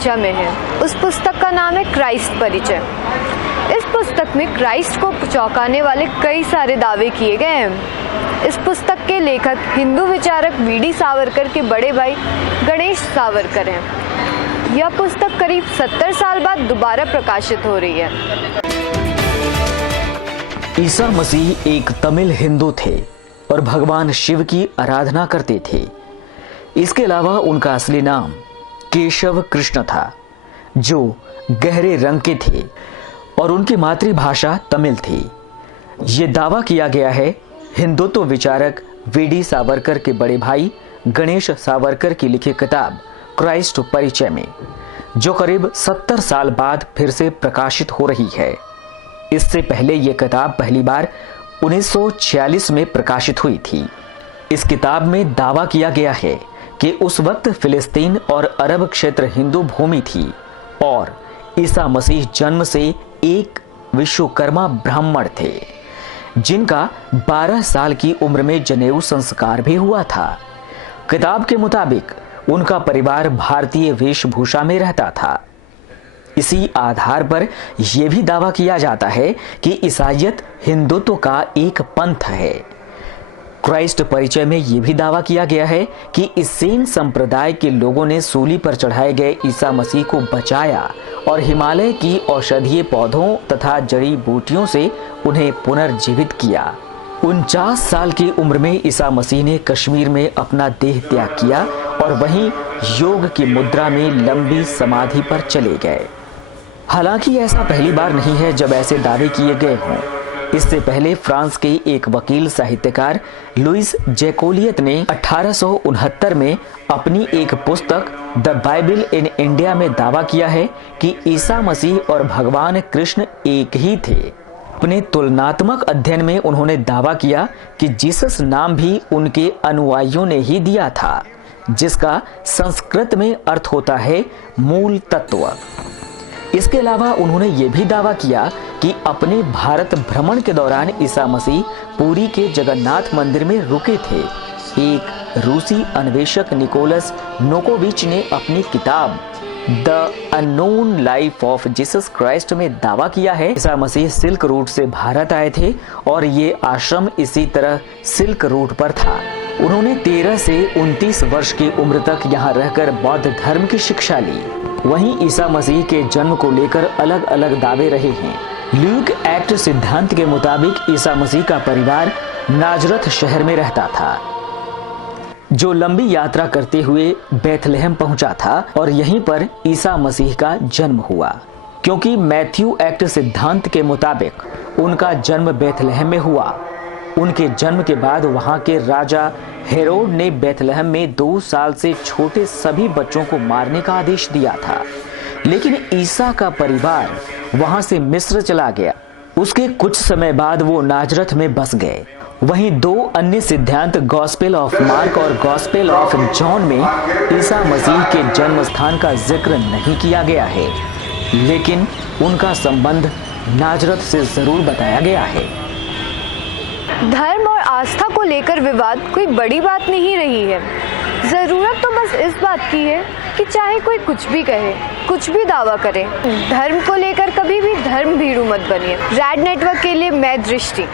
चर्चा में है। उस पुस्तक का नाम है क्राइस्ट परिचय। इस पुस्तक में क्राइस्ट को चौंकाने वाले कई सारे दावे किए गए हैं। इस पुस्तक के लेखक हिंदू विचारक वीडी सावरकर के बड़े भाई गणेश सावरकर हैं। यह पुस्तक करीब 70 साल बाद दोबारा प्रकाशित हो रही है। ईसा मसीह एक तमिल हिंदू थे और भगवान शिव की आराधना करते थे। इसके अलावा उनका असली नाम केशव कृष्ण था, जो गहरे रंग के थे और उनकी मातृभाषा तमिल थी। ये दावा किया गया है हिंदुत्व विचारक वीडी सावरकर के बड़े भाई गणेश सावरकर की लिखी किताब क्राइस्ट परिचय में, जो करीब 70 साल बाद फिर से प्रकाशित हो रही है। इससे पहले यह किताब पहली बार 1946 में प्रकाशित हुई थी। इस किताब में दावा किया गया है कि उस वक्त फिलिस्तीन और अरब क्षेत्र हिंदू भूमि थी और ईसा मसीह जन्म से एक विश्वकर्मा ब्राह्मण थे, जिनका 12 साल की उम्र में जनेऊ संस्कार भी हुआ था। किताब के मुताबिक उनका परिवार भारतीय वेशभूषा में रहता था। इसी आधार पर यह भी दावा किया जाता है कि ईसाईयत हिंदुत्व का एक पंथ है। क्राइस्ट परिचय में यह भी दावा किया गया है कि इसेन संप्रदाय के लोगों ने सूली पर चढ़ाए गए ईसा मसीह को बचाया और हिमालय की औषधीय पौधों तथा जड़ी बूटियों से उन्हें पुनर्जीवित किया। 49 साल की उम्र में ईसा मसीह ने कश्मीर में अपना देह त्याग किया और वहीं योग की मुद्रा में लंबी समाधि पर चले गए। हालांकि ऐसा पहली बार नहीं है जब ऐसे दावे किए गए हों। इससे पहले फ्रांस के एक वकील साहित्यकार लुइस जैकोलियत ने 1869 में अपनी एक पुस्तक द बाइबल इन इंडिया में दावा किया है कि ईसा मसीह और भगवान कृष्ण एक ही थे। अपने तुलनात्मक अध्ययन में उन्होंने दावा किया कि जीसस नाम भी उनके अनुयायियों ने ही दिया था, जिसका संस्कृत में अर्थ होता है मूल तत्व। इसके अलावा उन्होंने ये भी दावा किया कि अपने भारत भ्रमण के दौरान ईसा मसीह पुरी के जगन्नाथ मंदिर में रुके थे। एक रूसी अन्वेषक निकोलस नोकोविच ने अपनी किताब the unknown life of Jesus Christ में दावा किया है ईसा मसीह सिल्क रूट से भारत आए थे और ये आश्रम इसी तरह सिल्क रूट पर था। उन्होंने 13 से 29 वर्ष की उम्र तक यहाँ रहकर बौद्ध धर्म की शिक्षा ली। वहीं ईसा मसीह के जन्म को लेकर अलग अलग दावे रहे हैं। ल्यूक एक्ट सिद्धांत के मुताबिक ईसा मसीह का परिवार नाजरत शहर में रहता था, जो लंबी यात्रा करते हुए बेथलेहम पहुंचा था और यहीं पर ईसा मसीह का जन्म हुआ, क्योंकि मैथ्यू एक्ट सिद्धांत के मुताबिक उनका जन्म बेथलेहम में हुआ। उनके जन्म के बाद वहां के राजा हेरोड ने बेथलेहम में 2 साल से छोटे सभी बच्चों को मारने का आदेश दिया था, लेकिन ईसा का परिवार वहां से मिस्र चला गया। उसके कुछ समय बाद वो नाजरत में बस गए। वहीं 2 अन्य सिद्धांत गॉस्पेल ऑफ मार्क और गॉस्पेल ऑफ जॉन में ईसा मसीह के जन्म स्थान का जिक्र नहीं किया गया है, लेकिन उनका संबंध नाजरत से जरूर बताया गया है। धर्म और आस्था को लेकर विवाद कोई बड़ी बात नहीं रही है। जरूरत तो बस इस बात की है कि चाहे कोई कुछ भी कहे, कुछ भी दावा करे, धर्म को लेकर कभी भी धर्म भीरू मत बनिए। रैड नेटवर्क के लिए मैं दृष्टि।